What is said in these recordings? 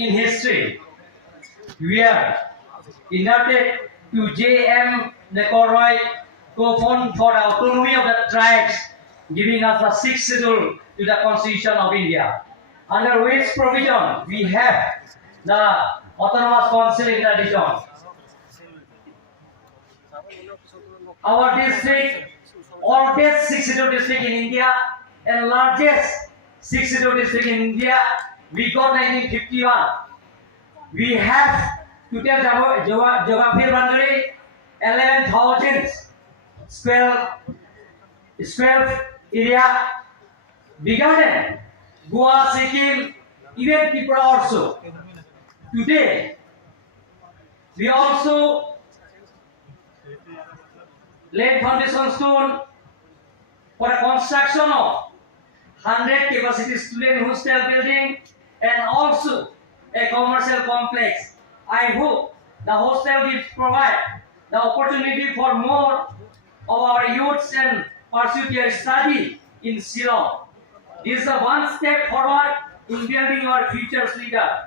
in history, where indebted to CEM Nekoroy co-fund for the autonomy of the tribes, giving us the sixth schedule to the Constitution of India, under which provision we have the autonomous council in the region. Our district, oldest 62 district in India and largest 62 district in India, we got 1951. We have total geography boundary 11,000 square area, bigger than Goa, Sikkim, even Tripura also. Today, we also laid foundation stone for the construction of 100 capacity student hostel building and also a commercial complex. I hope the hostel will provide the opportunity for more of our youths and pursue their study in Shillong. This is a one step forward in building our future leader.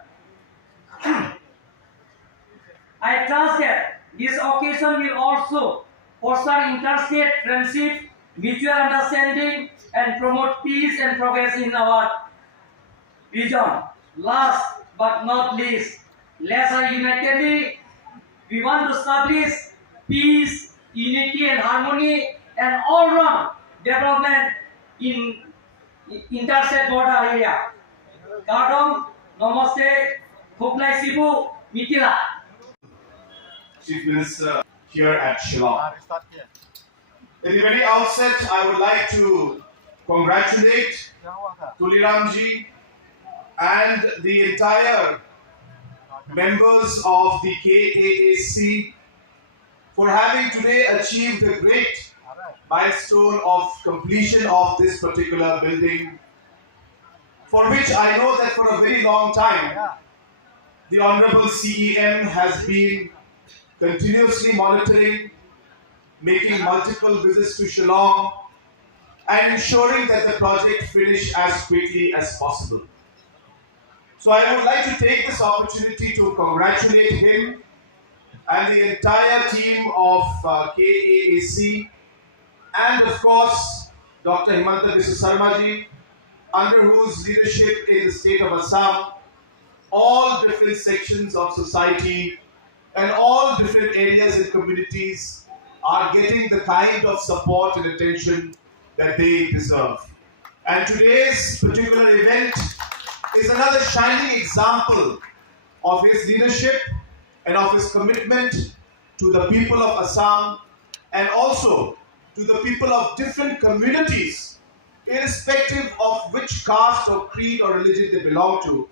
I trust that this occasion will also foster interstate friendship, mutual understanding, and promote peace and progress in our region. Last but not least, let's unitedly, we want to establish peace, unity, and harmony, and all-round development in interstate border area. Kadom, Namaste, Khoplai Sibu, Mitila. Chief Minister here at Shillong. At the very outset, I would like to congratulate Tuliramji and the entire members of the KAAC for having today achieved the great milestone of completion of this particular building, for which I know that for a very long time the Honorable CEM has been continuously monitoring, making multiple visits to Shillong, and ensuring that the project finish as quickly as possible. So I would like to take this opportunity to congratulate him and the entire team of KAAC, and of course Dr. Hemtun Sarmaji, under whose leadership in the state of Assam, all different sections of society and all different areas and communities are getting the kind of support and attention that they deserve. And today's particular event is another shining example of his leadership and of his commitment to the people of Assam and also to the people of different communities, irrespective of which caste or creed or religion they belong to.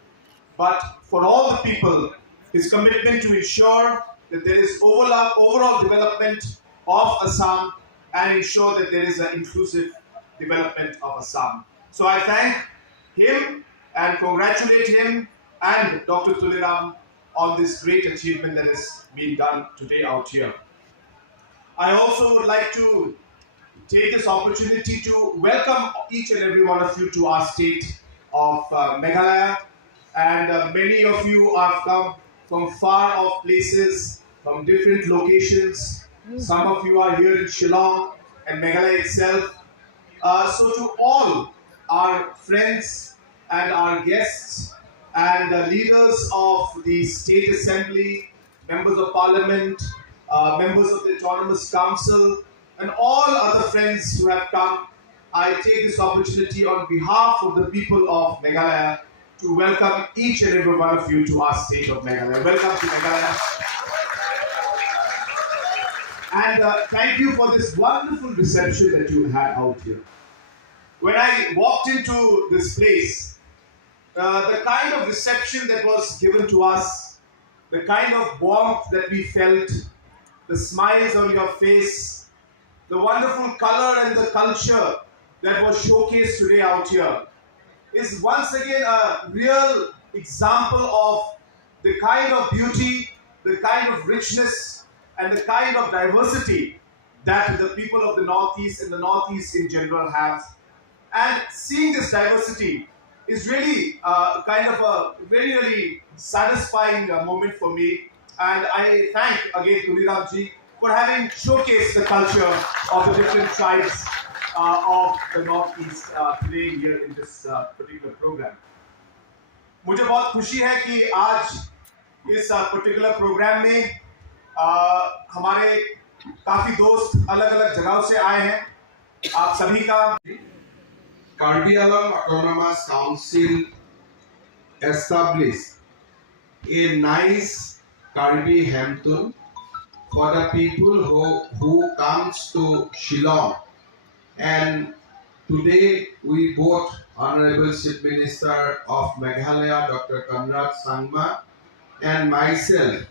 But for all the people, his commitment to ensure that there is overall development of Assam and ensure that there is an inclusive development of Assam. So I thank him and congratulate him and Dr. Tuliram on this great achievement that has been done today out here. I also would like to take this opportunity to welcome each and every one of you to our state of Meghalaya. And many of you have come from far off places, from different locations. Some of you are here in Shillong and Meghalaya itself. So to all our friends and our guests and the leaders of the State Assembly, members of Parliament, members of the Autonomous Council, and all other friends who have come, I take this opportunity on behalf of the people of Meghalaya to welcome each and every one of you to our state of Meghalaya. Welcome to Meghalaya. And thank you for this wonderful reception that you had out here. When I walked into this place, the kind of reception that was given to us, the kind of warmth that we felt, the smiles on your face, the wonderful color and the culture that was showcased today out here is once again a real example of the kind of beauty, the kind of richness, and the kind of diversity that the people of the Northeast and the Northeast in general have. And seeing this diversity is really kind of a very satisfying moment for me. And I thank again Tuliramji for having showcased the culture of the different tribes of the Northeast today here in this particular program. मुझे बहुत खुशी है कि आज इस particular programme में हमारे काफी दोस्त अलग अलग जगहों से आए हैं. आप सभी का Karbi Autonomous Council established a nice Karbi Hemtun for the people who comes to Shillong. And today we both Honorable Chief Minister of Meghalaya, Dr. Conrad Sangma, and myself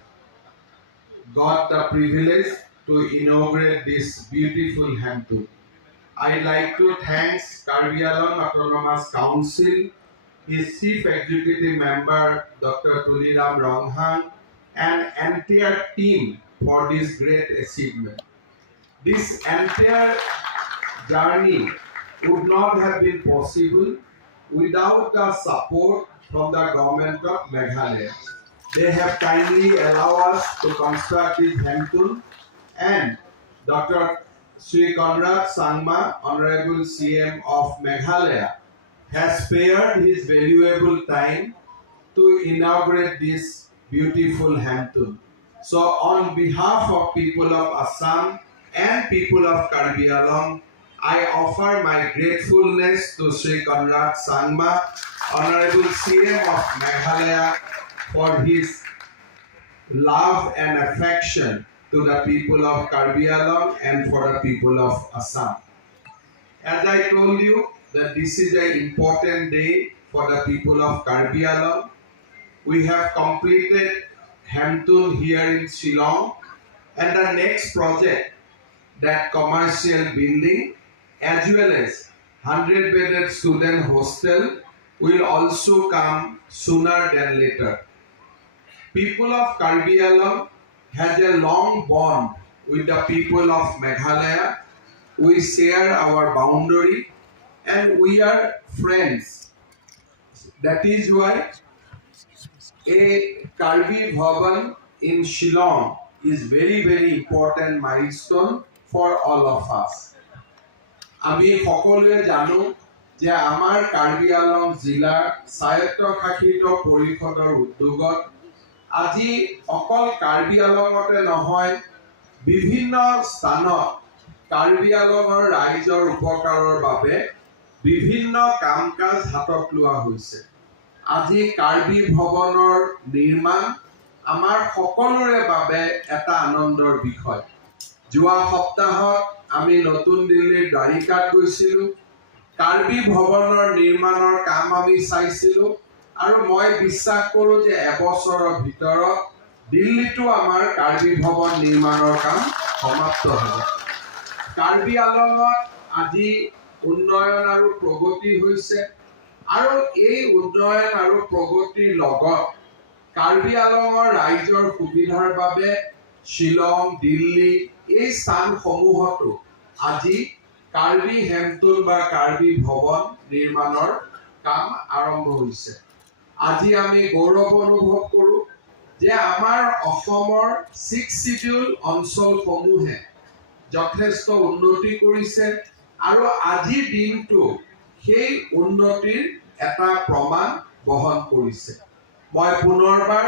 got the privilege to inaugurate this beautiful Hemtun. I'd like to thank Karbi Autonomous Council, his Chief Executive Member Dr. Tuliram Ronghang, and entire team for this great achievement. This entire journey would not have been possible without the support from the government of Meghalaya. They have kindly allowed us to construct this Hemtun, and Dr. Sri Conrad Sangma, Honorable CEM of Meghalaya, has spared his valuable time to inaugurate this beautiful Hemtun. So on behalf of people of Assam and people of Karbi Alam, I offer my gratefulness to Sri Conrad Sangma, Honorable CEM of Meghalaya, for his love and affection to the people of Karbi Alam and for the people of Assam. As I told you, that this is an important day for the people of Karbi Alam. We have completed Hemtun here in Shillong, and the next project, that commercial building as well as 100-bedded student hostel, will also come sooner than later. People of Karbi Alam has a long bond with the people of Meghalaya. We share our boundary and we are friends. That is why a Karbi Bhavan in Shillong is very, very important milestone for all of us. আমি সকলোৱে জানো যে আমাৰ কাৰ্বি আংলং জিলাৰ স্বায়ত্তশাসিত পৰিষদৰ উদ্যোগত আজি অকল কাৰ্বি আংলঙতে নহয় বিভিন্ন স্থানত কাৰ্বি আংলঙৰ ৰাইজৰ উপকাৰৰ বাবে বিভিন্ন কাম কাজ হাতত লোৱা হৈছে. আজি কাৰ্বি ভৱনৰ নিৰ্মাণ আমাৰ সকলোৰে বাবে এটা আনন্দৰ বিষয়. যোৱা সপ্তাহত আমি নতুন দিল্লীৰ দ্বাৰিকাত গৈছিলোঁ. কাৰ্বি ভৱনৰ নিৰ্মাণৰ কাম আমি চাইছিলোঁ আৰু মই বিশ্বাস কৰোঁ যে এবছৰৰ ভিতৰত দিল্লীতো আমাৰ কাৰ্বি ভৱন নিৰ্মাণৰ কাম সমাপ্ত হ'ব. কাৰ্বি আংলঙত আজি উন্নয়ন আৰু প্ৰগতি হৈছে আৰু এই উন্নয়ন আৰু প্ৰগতিৰ লগত কাৰ্বি আংলঙৰ ৰাইজৰ সুবিধাৰ বাবে শ্বিলং, দিল্লী এই স্থানসমূহতো আজি কাৰ্বি হেমটুন বা কাৰ্বি ভৱন নিৰ্মাণৰ কাম আৰম্ভ হৈছে. আজি আমি গৌৰৱ অনুভৱ কৰোঁ যে আমাৰ অসমৰ 6 শিডিউল অঞ্চলসমূহে যথেষ্ট উন্নতি কৰিছে আৰু আজিৰ দিনটো সেই উন্নতিৰ এটা প্ৰমাণ বহন কৰিছে. মই পুনৰবাৰ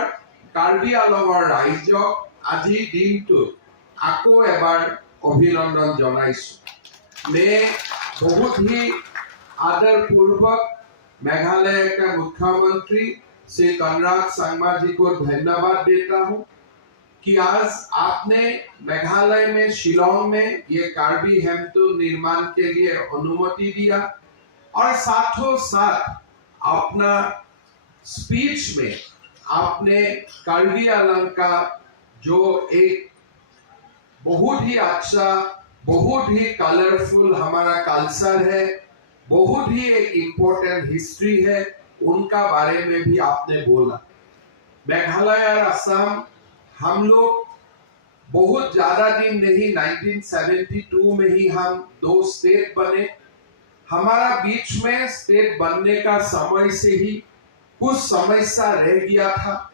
কাৰ্বি আংলঙৰ ৰাইজক আজিৰ দিনটোত আকৌ এবাৰ অভিনন্দন জনাইছোঁ. मैं बहुत ही आदरपूर्वक मेघालय के मुख्यमंत्री श्री कनराड संगमा जी को धन्यवाद देता हूं कि आज आपने मेघालय में शिलोंग में ये कार्बी हेमटुन निर्माण के लिए अनुमति दिया और साथों साथ अपना स्पीच में आपने कार्बी आंलंग का जो एक बहुत ही अच्छा, बहुत ही कलरफुल हमारा कल्चर है, बहुत ही एक इम्पोर्टेंट हिस्ट्री है, उनका बारे में भी आपने बोला. मेघालय और असम हम लोग बहुत ज्यादा दिन नहीं, 1972 में ही हम 2 स्टेट बने. हमारा बीच में स्टेट बनने का समय से ही कुछ समस्या रह गया था,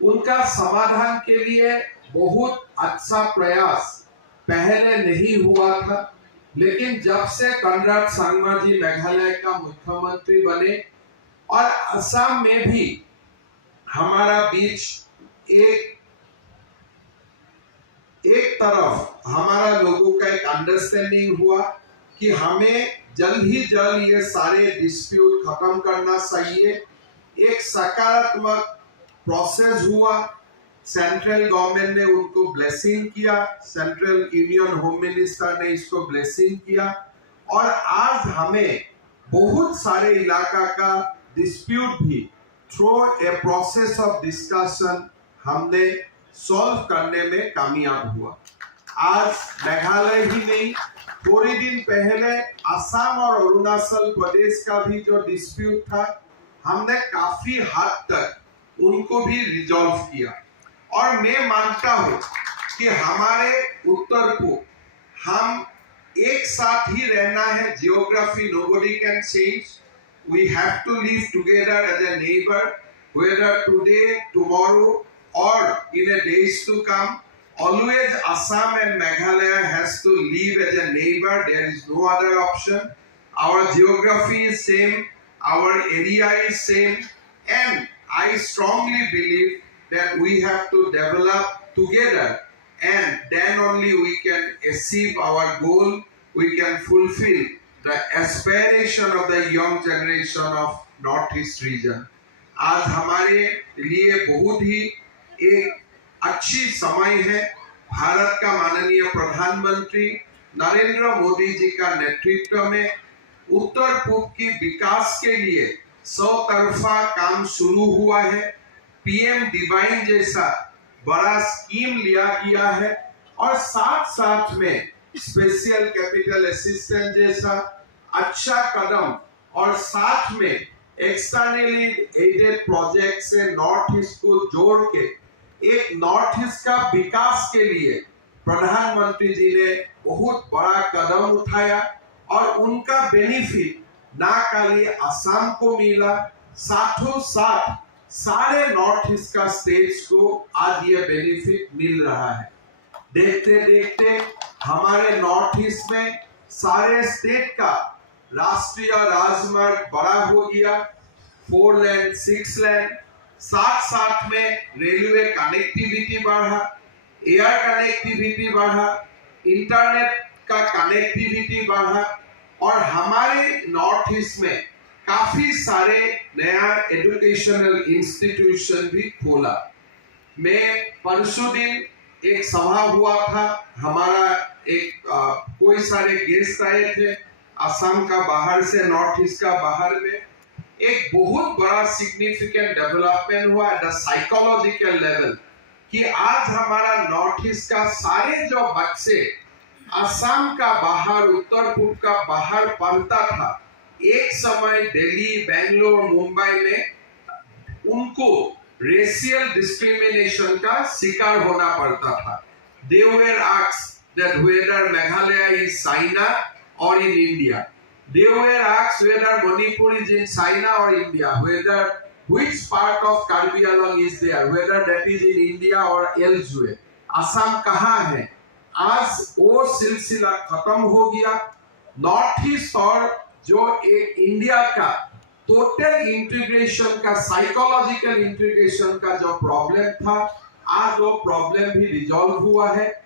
उनका समाधान के लिए बहुत अच्छा प्रयास पहले नहीं हुआ था, लेकिन जब से कॉनराड सांगमा जी मेघालय का मुख्यमंत्री बने और असम में भी हमारा बीच एक तरफ हमारा लोगों का एक अंडरस्टैंडिंग हुआ कि हमें जल्द ही जल्द ये सारे डिस्प्यूट खत्म करना चाहिए। एक सकारात्मक प्रोसेस हुआ, सेंट्रल गवर्नमेंट ने उनको ब्लेसिंग किया, सेंट्रल यूनियन होम मिनिस्टर ने इसको ब्लेसिंग किया और आज हमें बहुत सारे इलाका का डिस्प्यूट भी through a process of discussion हमने सॉल्व करने में कामयाब हुआ। आज मेघालय ही नहीं, थोड़ी दिन पहले असम और अरुणाचल प्रदेश का भी जो डिस्प्यूट था, हमने काफी हद तक उनको भी रिजॉल्व किया और मैं मानता हूं कि हमारे उत्तर को हम एक साथ ही रहना है। Geography nobody can change. We have to live together as a neighbor, whether today, tomorrow, or in the days to come. Always Assam and Meghalaya has to live as a neighbor. There is no other option. Our geography is same, our area is same, and I strongly believe that we have to develop together, and then only we can achieve our goal. We can fulfill the aspiration of the young generation of Northeast region. आज हमारे लिए बहुत ही एक अच्छी समय है। भारत का माननीय प्रधानमंत्री नरेंद्र मोदी जी का नेतृत्व में उत्तर पूर्व की विकास के लिए 100 तरफा काम शुरू हुआ है। पीएम डिवाइन जैसा बड़ा स्कीम लिया गया है और साथ साथ में स्पेशल कैपिटल असिस्टेंस जैसा अच्छा कदम और साथ में एक्सटर्नली एडेड प्रोजेक्ट से नॉर्थ ईस्ट को जोड़ के एक नॉर्थ ईस्ट का विकास के लिए प्रधानमंत्री जी ने बहुत बड़ा कदम उठाया और उनका बेनिफिट ना खाली असम को मिला, साथों साथ सारे नॉर्थ ईस्ट का स्टेट्स को आज ये बेनिफिट मिल रहा है। देखते देखते हमारे नॉर्थ ईस्ट में सारे स्टेट का राष्ट्रीय राजमार्ग बड़ा हो गया, 4 लेन 6 लेन, साथ साथ में रेलवे कनेक्टिविटी बढ़ा, एयर कनेक्टिविटी बढ़ा, इंटरनेट का कनेक्टिविटी बढ़ा और हमारे नॉर्थ ईस्ट में काफी सारे नया एजुकेशनल इंस्टीट्यूशन भी खोला। मैं परसों दिन एक सभा हुआ था, हमारा एक कोई सारे गेस्ट आए थे असम का बाहर से, नॉर्थ ईस्ट का बाहर में। एक बहुत बड़ा सिग्निफिकेंट डेवलपमेंट हुआ एट द साइकोलॉजिकल लेवल कि आज हमारा नॉर्थ ईस्ट का सारे जो बच्चे असम का बाहर, उत्तर पूर्व का बाहर पढ़ता था, एक समय दिल्ली, बेंगलोर, मुंबई में उनको रेशियल डिस्क्रिमिनेशन का शिकार होना पड़ता था। They were asked that whether Meghalaya is China or in India. They were asked whether Manipur is in China or India, whether which part of Karbi is there, whether that is in India or elsewhere. Assam कहाँ है? आज वो सिलसिला खत्म हो गया। North east और जो एक इंडिया का टोटल इंटीग्रेशन का, साइकोलॉजिकल इंटीग्रेशन का जो प्रॉब्लम था, आज वो प्रॉब्लम भी रिजॉल्व हुआ है।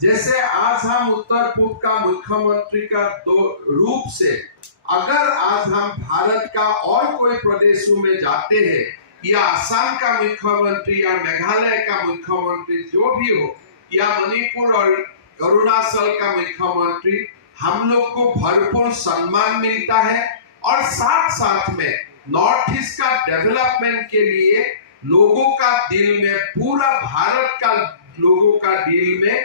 जैसे आज हम उत्तर पूर्व का मुख्यमंत्री का रूप से अगर आज हम भारत का और कोई प्रदेशों में जाते हैं या असम का मुख्यमंत्री या मेघालय का मुख्यमंत्री जो भी हो या मणिपुर और अरुणाचल का मुख्यमंत्री, हम लोग को भरपूर सम्मान मिलता है और साथ साथ में नॉर्थ ईस्ट का डेवलपमेंट के लिए लोगों का दिल में, पूरा भारत का लोगों का दिल में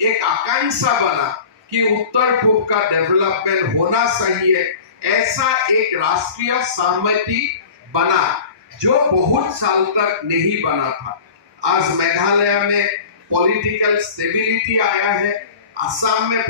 एक आकांक्षा बना कि उत्तर पूर्व का डेवलपमेंट होना चाहिए। ऐसा एक राष्ट्रीय सहमति बना जो बहुत साल तक नहीं बना था। आज मेघालय में पॉलिटिकल स्टेबिलिटी आया है, असम में